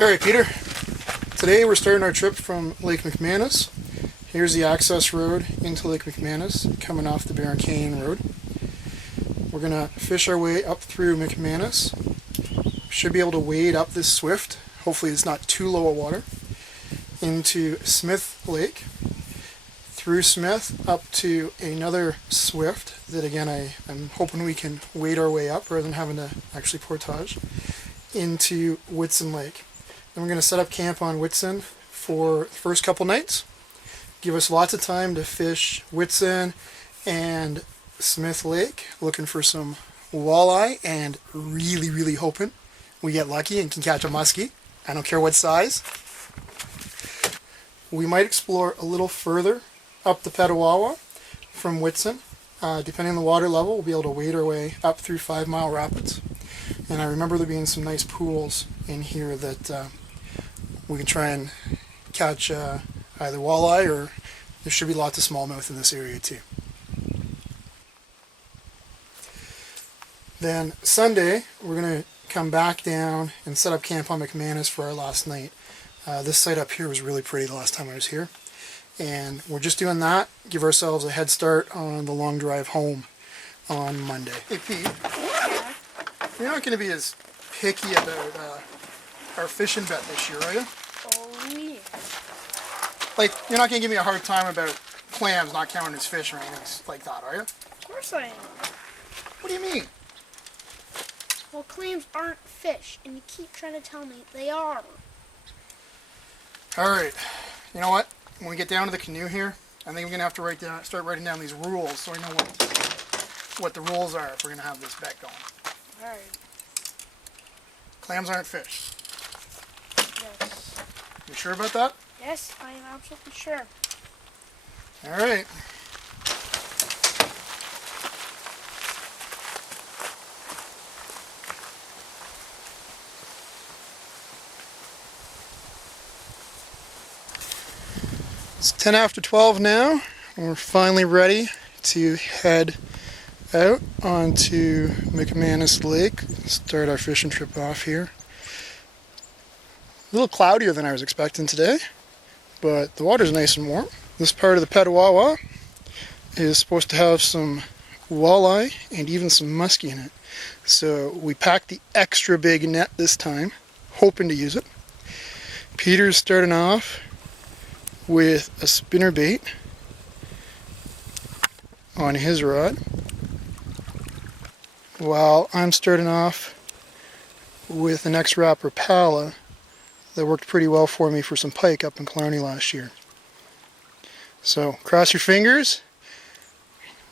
Alright, Peter. Today we're starting our trip from Lake McManus. Here's the access road into Lake McManus, coming off the Barron Canyon Road. We're going to fish our way up through McManus. Should be able to wade up this swift, hopefully it's not too low a water, into Smith Lake, through Smith up to another swift that again I'm hoping we can wade our way up rather than having to actually portage, into Whitson Lake. Then we're going to set up camp on Whitson for the first couple nights. Give us lots of time to fish Whitson and Smith Lake, looking for some walleye and really hoping we get lucky and can catch a muskie. I don't care what size. We might explore a little further up the Petawawa from Whitson. Depending on the water level, we'll be able to wade our way up through 5 Mile Rapids. And I remember there being some nice pools in here that we can try and catch either walleye, or there should be lots of smallmouth in this area too. Then Sunday, we're going to come back down and set up camp on McManus for our last night. This site up here was really pretty the last time I was here. And we're just doing that, give ourselves a head start on the long drive home on Monday. Hey Pete, you're not going to be as picky about our fishing bet this year, are you? Oh yeah. Like, you're not going to give me a hard time about clams not counting as fish or anything like that, are you? Of course I am. What do you mean? Well, clams aren't fish, and you keep trying to tell me they are. Alright, you know what? When we get down to the canoe here, I think we're going to have to start writing down these rules so we know what the rules are if we're going to have this bet going. Alright. Clams aren't fish. Yes. You sure about that? Yes, I am absolutely sure. Alright. It's 10 after 12 now, and we're finally ready to head out onto McManus Lake, start our fishing trip off here. A little cloudier than I was expecting today, but the water's nice and warm. This part of the Petawawa is supposed to have some walleye and even some muskie in it. So we packed the extra big net this time, hoping to use it. Peter's starting off with a spinner bait on his rod, while I'm starting off with an X-Rapper Pala that worked pretty well for me for some pike up in Killarney last year. So cross your fingers,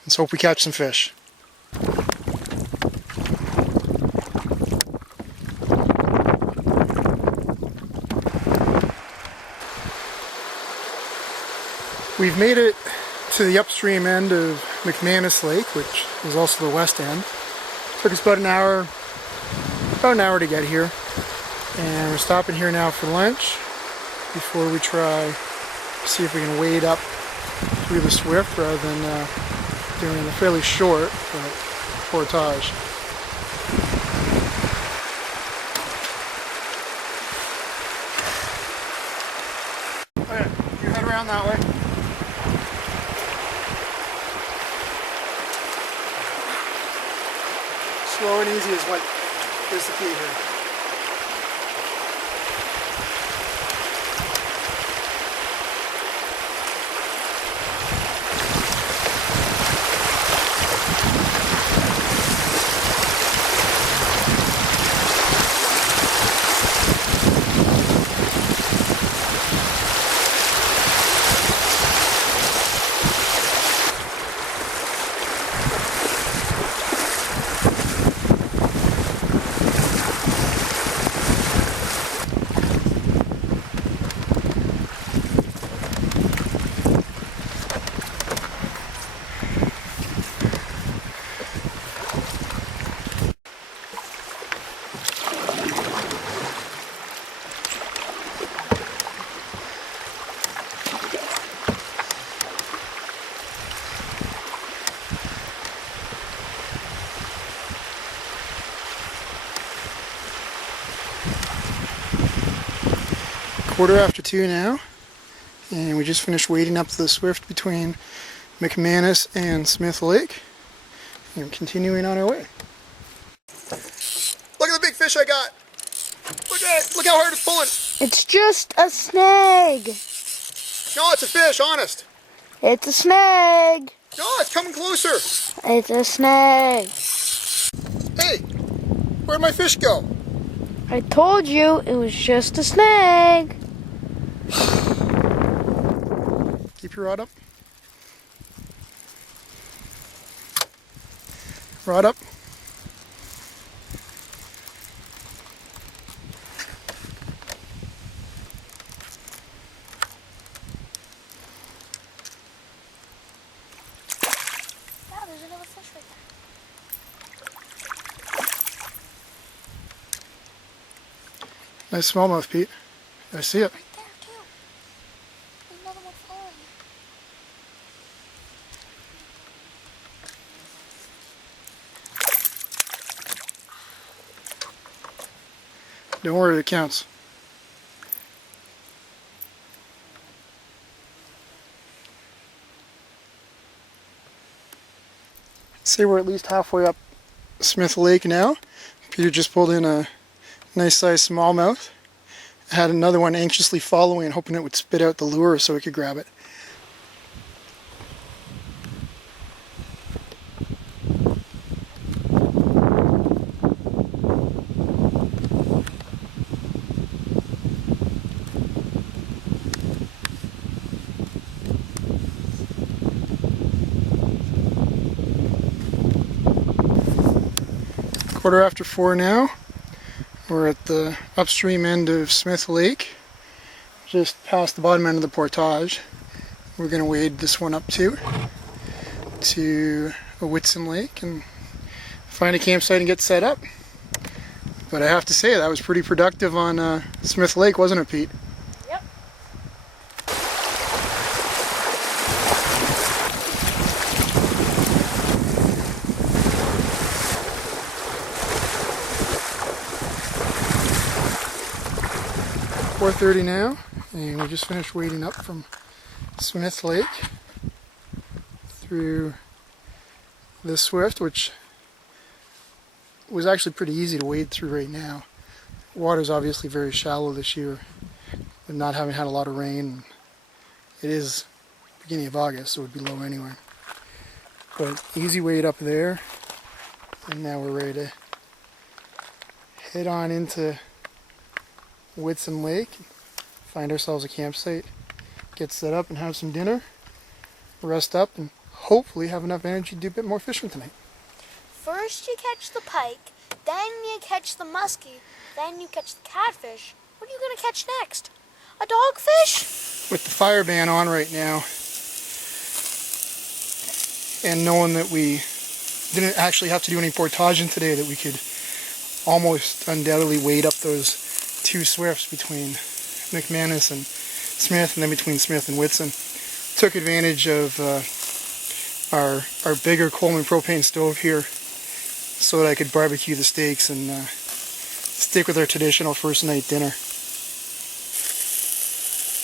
let's hope we catch some fish. We've made it to the upstream end of McManus Lake, which is also the west end. Took us about an hour to get here. And we're stopping here now for lunch before we try to see if we can wade up through the swift rather than doing a fairly short portage. Okay, you head around that way. Slow and easy is what is the key here. 2:15 now, and we just finished wading up the swift between McManus and Smith Lake, and continuing on our way. Look at the big fish I got! Look at it! Look how hard it's pulling! It's just a snag. No, it's a fish, honest! It's a snag. No, it's coming closer! It's a snag. Hey! Where'd my fish go? I told you it was just a snag. Keep your rod up. Rod up. Wow, there's another fish right there. Nice smallmouth, Pete. I see it. Right there, too. There's another one following me. Don't worry, it counts. Say we're at least halfway up Smith Lake now. Peter just pulled in a nice sized smallmouth. Had another one anxiously following and hoping it would spit out the lure so we could grab it. Quarter after 4 now. We're at the upstream end of Smith Lake, just past the bottom end of the portage. We're going to wade this one up to a Whitson Lake and find a campsite and get set up. But I have to say, that was pretty productive on Smith Lake, wasn't it, Pete? Yep. 4:30 now, and we just finished wading up from Smith Lake through this swift, which was actually pretty easy to wade through right now. Water's obviously very shallow this year, with not having had a lot of rain. It is beginning of August, so it would be low anyway. But easy wade up there, and now we're ready to head on into Whitson Lake, find ourselves a campsite, get set up and have some dinner, rest up, and hopefully have enough energy to do a bit more fishing tonight. First you catch the pike, then you catch the muskie, then you catch the catfish. What are you going to catch next? A dogfish? With the fire ban on right now, and knowing that we didn't actually have to do any portaging today, that we could almost undoubtedly wade up those two swifts between McManus and Smith, and then between Smith and Whitson. Took advantage of our bigger Coleman propane stove here so that I could barbecue the steaks and stick with our traditional first night dinner.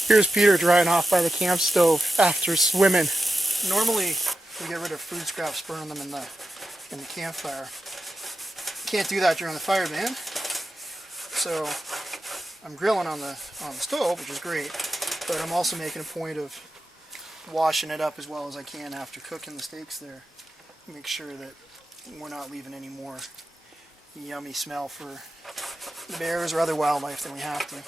Here's Peter drying off by the camp stove after swimming. Normally we get rid of food scraps, burn them in the campfire. Can't do that during the fire ban. So I'm grilling on the stove, which is great, but I'm also making a point of washing it up as well as I can after cooking the steaks there. Make sure that we're not leaving any more yummy smell for the bears or other wildlife than we have to.